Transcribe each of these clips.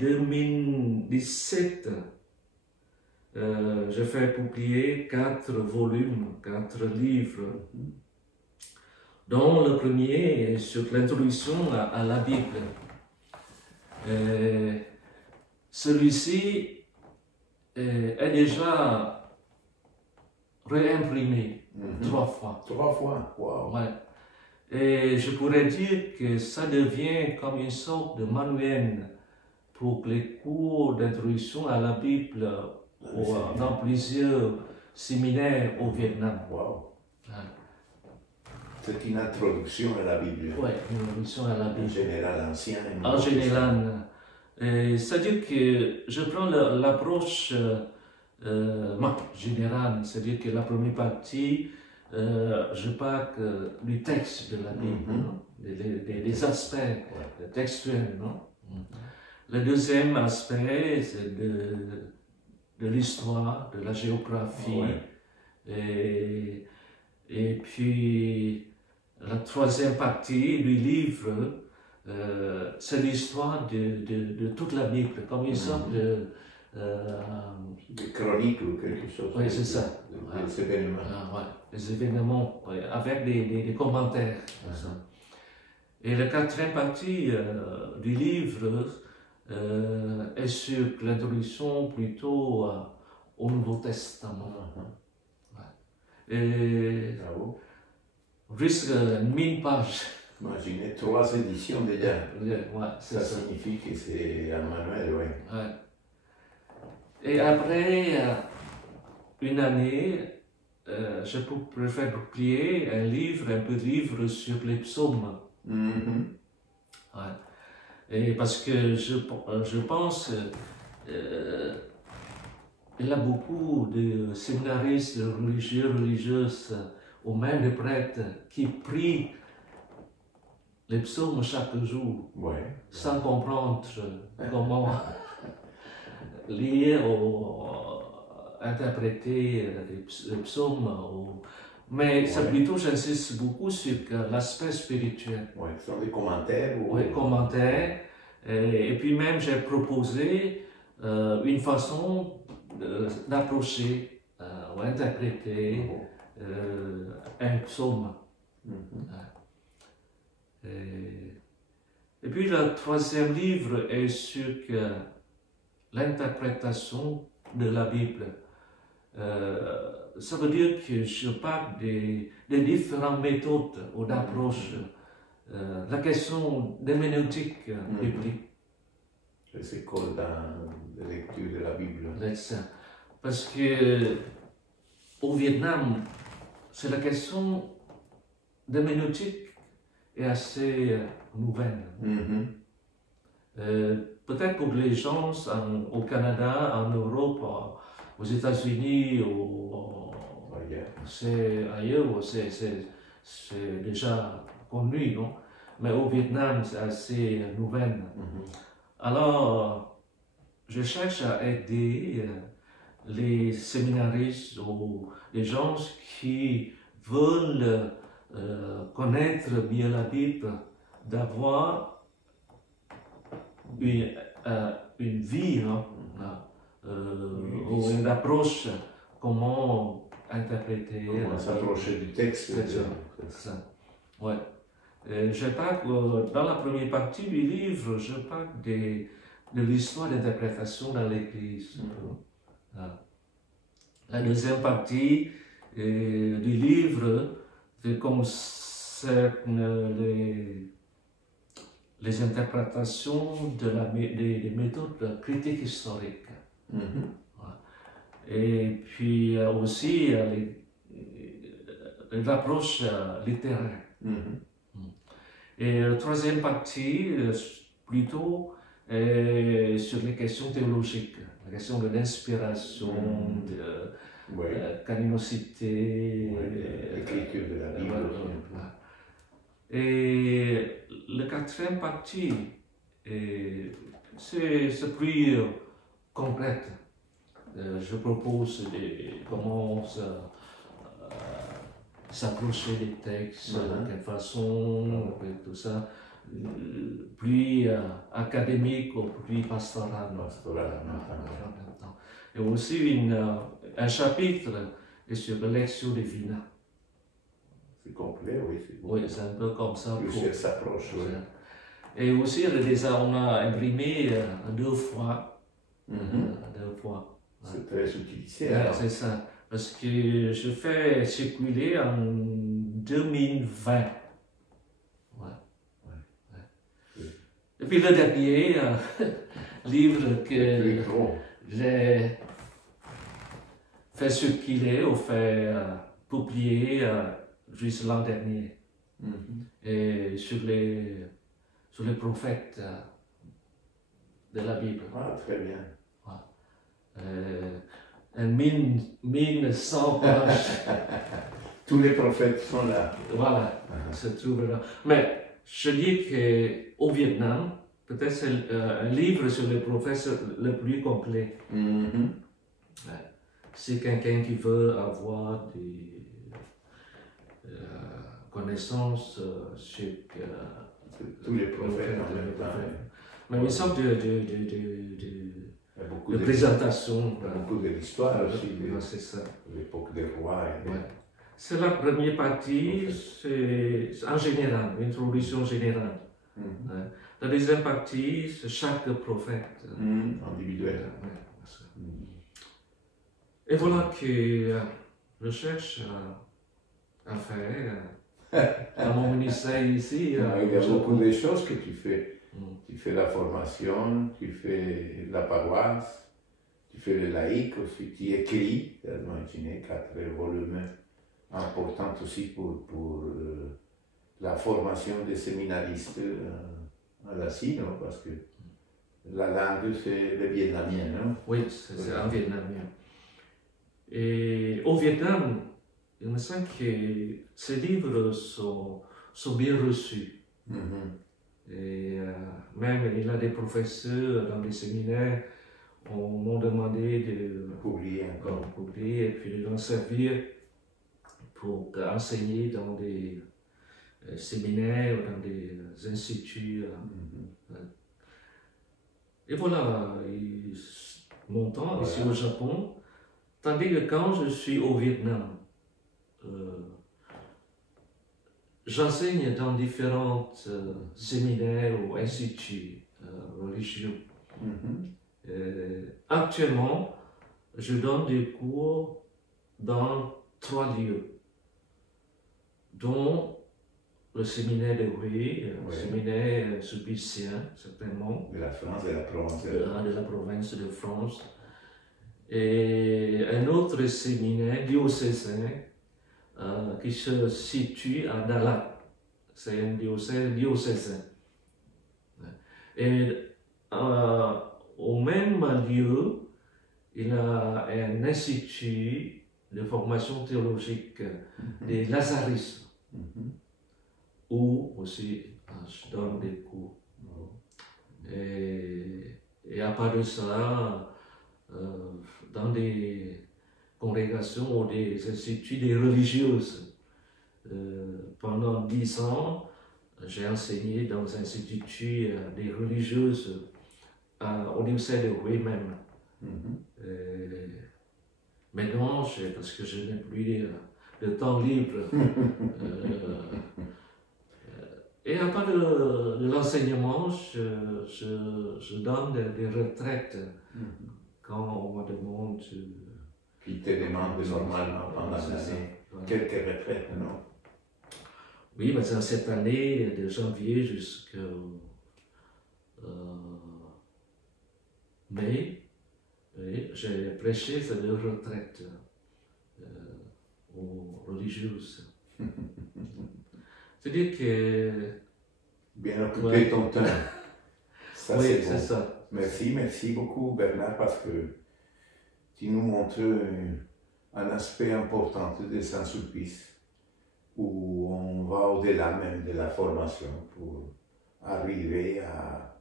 2017, j'ai fait publier 4 volumes, 4 livres, dont le premier est sur l'introduction à la Bible. Celui-ci est déjà réimprimé 3 fois. 3 fois, wow. Ouais. Et je pourrais dire que ça devient comme une sorte de manuel pour les cours d'introduction à la Bible dans plusieurs séminaires au Vietnam. Wow. Ouais. C'est une introduction à la Bible. Oui, une introduction à la Bible. En général, ancien. En général. C'est-à-dire que je prends l'approche générale, c'est-à-dire que la première partie, je parle du texte de la Bible, des aspects textuels. Non? Le deuxième aspect, c'est de l'histoire, de la géographie. Et puis, la troisième partie du livre, c'est l'histoire de toute la Bible, comme une sorte de chronique ou quelque chose. Oui, c'est ça. Des événements. Les événements, avec des commentaires. Et la quatrième partie du livre est sur l'introduction plutôt au Nouveau Testament. Et jusqu'à 1000 pages. Imaginez, 3 éditions déjà. Ça signifie que c'est un manuel, oui. Et après une année, je préfère publier un peu de livre sur les psaumes. Et parce que je pense il y a beaucoup de séminaristes religieuses ou même des prêtres qui prient les psaumes chaque jour, sans comprendre comment lire ou interpréter les psaumes. Mais c'est plutôt, j'insiste beaucoup sur l'aspect spirituel. Ce sont des commentaires. Oui, commentaires. Et puis même, j'ai proposé une façon d'approcher ou interpréter un psaume. Et puis le troisième livre est sur l'interprétation de la Bible. Ça veut dire que je parle des différentes méthodes ou d'approche. La question d'herméneutique biblique. Les écoles de lecture de la Bible. Parce que au Vietnam, c'est la question d'herméneutique est assez nouvelle. Peut-être pour les gens au Canada, en Europe, aux États-Unis, c'est ailleurs, c'est déjà connu, non? Mais au Vietnam, c'est assez nouvelle. Alors, je cherche à aider les séminaristes ou les gens qui veulent connaître mieux la Bible, d'avoir une vie, ou une approche, comment interpréter. Comment s'approcher du texte. C'est ça. Ouais. Je parle, dans la première partie du livre, je parle de l'histoire d'interprétation dans l'Église. La deuxième partie du livre concerne les interprétations des méthodes critiques historiques. Et puis aussi l'approche littéraire. Et la troisième partie, plutôt, sur les questions théologiques, la question de l'inspiration, de canonicité, l'écriture de la Bible. Et la quatrième partie, c'est plus complète. Je propose comment s'approcher des textes, de quelle façon, tout ça. plus académique ou plus pastoral. Pastoral, En même temps. Et aussi un chapitre sur la lecture divine. C'est complet, oui. Oui, c'est un peu comme ça. Plusieurs s'approchent, oui. Et aussi, on a imprimé 2 fois. Deux fois. C'est très utilisé. C'est ça. Parce que je fais circuler en 2020. Et puis le dernier livre que j'ai fait circuler ou fait publier juste l'an dernier. Et sur les prophètes de la Bible. Ah, très bien. 1100 pages. Tous les prophètes sont là. Voilà, se trouvent là. Mais je dis qu'au Vietnam, peut-être c'est un livre sur les prophètes le plus complet. Si quelqu'un qui veut avoir des connaissances sur tous les prophètes en même temps. Mais une sorte de présentation. Il y a beaucoup de l'histoire aussi. C'est ça. L'époque des rois. C'est la première partie, c'est en général, une introduction générale. La deuxième partie, c'est chaque prophète. Individuel. Et voilà que je cherche à faire dans mon ministère ici. Il y a beaucoup de choses que tu fais. Tu fais la formation, tu fais la paroisse, tu fais le laïc aussi, tu écris, tu as imaginé 4 volumes importants aussi pour la formation des séminaristes à la CIN, parce que la langue c'est le vietnamien, non? Oui, c'est en vietnamien. Et au Vietnam, il me semble que ces livres sont bien reçus. Et même il y a des professeurs dans les séminaires m'ont demandé de publier et puis de l'en servir pour enseigner dans des séminaires ou dans des instituts. Et voilà, mon temps ici au Japon, tandis que quand je suis au Vietnam, j'enseigne dans différents séminaires ou instituts religieux. Actuellement, je donne des cours dans 3 lieux, dont le séminaire de Hue, le séminaire sulpicien, certainement. De la France, de la province. De la province de France. Et un autre séminaire diocésain qui se situe à Dalat. C'est un diocésain. Et au même lieu, il y a un institut de formation théologique des Lazaristes, où aussi je donne des cours. Et à part de ça, dans des congrégations ou des instituts des religieuses, pendant 10 ans, j'ai enseigné dans un institut des religieuses au lycée de Hue même. Maintenant, parce que je n'ai plus de temps libre, et à part de l'enseignement, je donne des retraites quand on me demande. Qui te demande normalement pendant l'année quelques retraites, non? Oui, mais cette année, de janvier jusqu'à mai, j'ai prêché sur les retraites aux religieuses. C'est-à-dire que... Bien occuper ton temps. Ça, oui, c'est bon. ça. Merci beaucoup Bernard, parce que tu nous montres un aspect important de Saint-Sulpice, où on va au-delà même de la formation pour arriver à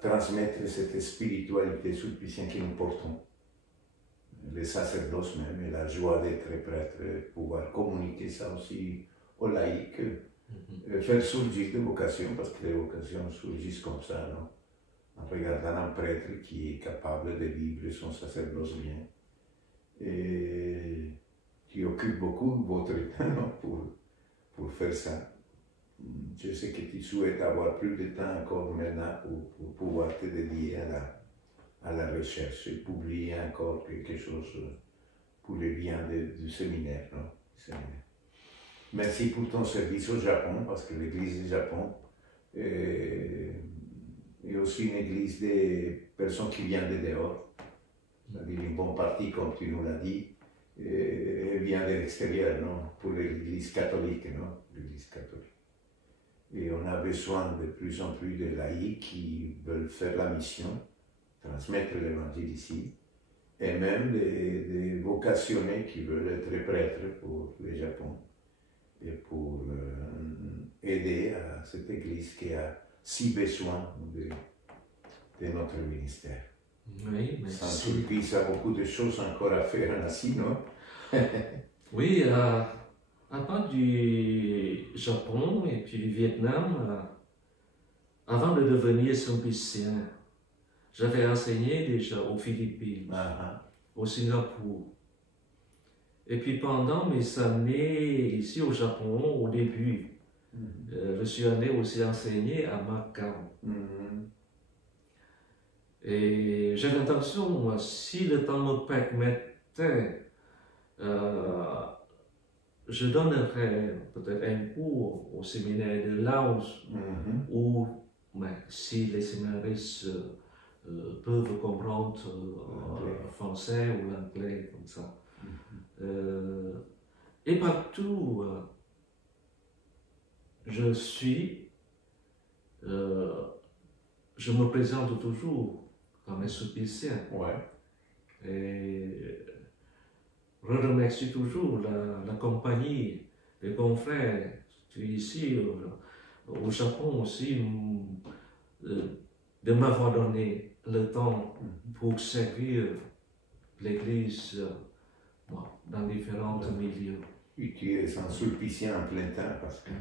transmettre cette spiritualité sulpicienne que nous portons. Les sacerdoces même, et la joie d'être prêtre, pouvoir communiquer ça aussi aux laïcs, faire surgir des vocations, parce que les vocations surgissent comme ça, non? En regardant un prêtre qui est capable de vivre son sacerdoce bien. Et qui occupe beaucoup votre temps, non, pour faire ça. Je sais que tu souhaites avoir plus de temps encore maintenant pour pouvoir te dédier à la recherche et publier encore quelque chose pour le bien du séminaire, non? Merci pour ton service au Japon, parce que l'église du Japon est aussi une église des personnes qui viennent de dehors. C'est-à-dire une bonne partie, comme tu nous l'as dit, vient de l'extérieur, non? Pour l'église catholique, non? L'église catholique. Et on a besoin de plus en plus de laïcs qui veulent faire la mission, transmettre l'évangile ici, et même des vocationnés qui veulent être prêtres pour le Japon et pour aider à cette église qui a si besoin de notre ministère. Oui, merci. Saint-Sulpice a beaucoup de choses encore à faire ainsi, non? Oui, à part du Japon et puis du Vietnam, avant de devenir sulpicien, j'avais enseigné déjà aux Philippines, au Singapour. Et puis pendant mes années ici au Japon, au début, je suis allé aussi enseigner à Macao. Et j'ai l'intention, si le temps me permettait, je donnerais peut-être un cours au séminaire de Laos, où si les séminaristes peuvent comprendre le français ou l'anglais, comme ça. Et partout, je suis, je me présente toujours comme un sulpicien. Et je remercie toujours la compagnie, les confrères ici au Japon aussi, de m'avoir donné le temps pour servir l'Église dans différents milieux. Et tu es un sulpicien en plein temps parce que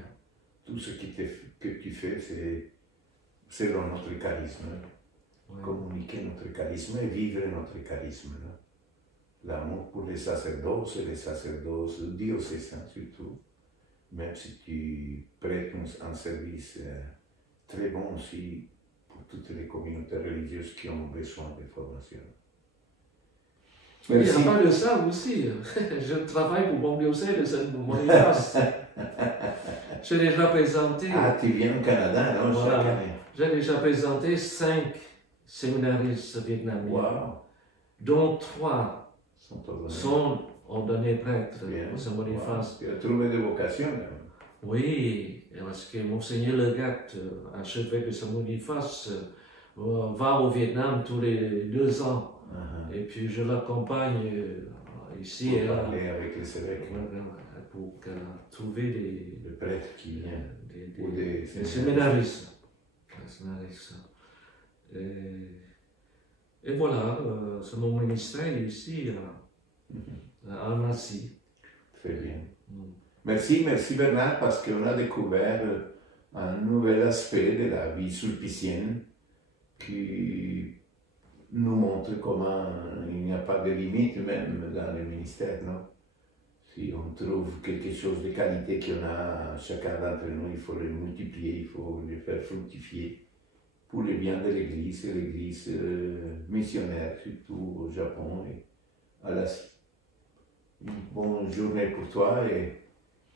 tout ce que tu fais, c'est selon notre charisme. Communiquer notre charisme et vivre notre charisme. L'amour pour les sacerdoces et les sacerdoces diocésains surtout, même si tu prêtes un service très bon aussi pour toutes les communautés religieuses qui ont besoin de formation. Merci. Oui, à part de ça aussi, je travaille pour mon diocèse de Saint-Boniface. J'ai déjà présenté... Ah, tu viens au Canada, non? Voilà. J'ai déjà présenté 5 séminaristes vietnamiens, dont 3 sont ordonnés prêtres au Saint-Boniface. Tu as trouvé des vocations? Oui, parce que Monseigneur Legat, archevêque de Saint-Boniface, va au Vietnam tous les 2 ans. Et puis je l'accompagne ici pour et là. Parler avec les évêques. Pour trouver des prêtres qui viennent. Des séminaristes. Et voilà, c'est mon ministère ici à Massy. Très bien. Merci Bernard, parce qu'on a découvert un nouvel aspect de la vie sulpicienne qui nous montre comment il n'y a pas de limite même dans le ministère, non? Si on trouve quelque chose de qualité qu'on a chacun d'entre nous, il faut le multiplier, il faut le faire fructifier pour le bien de l'Église et l'Église missionnaire, surtout au Japon et à l'Asie. Une bonne journée pour toi et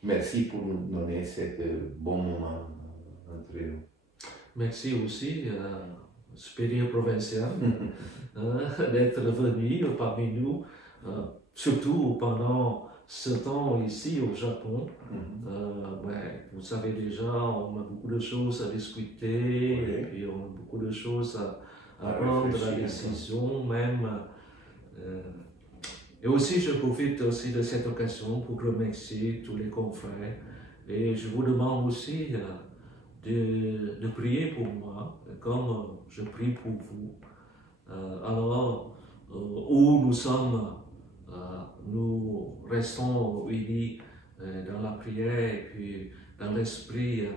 merci pour nous donner ce bon moment entre nous. Merci aussi supérieur provincial d'être venu parmi nous, surtout pendant ce temps ici au Japon. Vous savez déjà, on a beaucoup de choses à discuter, et puis on a beaucoup de choses à prendre la décision même. Et aussi, je profite aussi de cette occasion pour remercier tous les confrères. Et je vous demande aussi de prier pour moi, comme je prie pour vous. Alors, où nous sommes, nous restons unis dans la prière et puis dans l'esprit,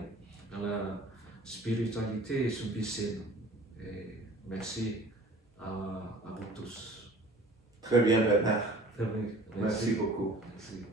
dans la spiritualité subissime. Et merci à vous tous. Très bien, Bernard. Très bien. Merci beaucoup. Merci.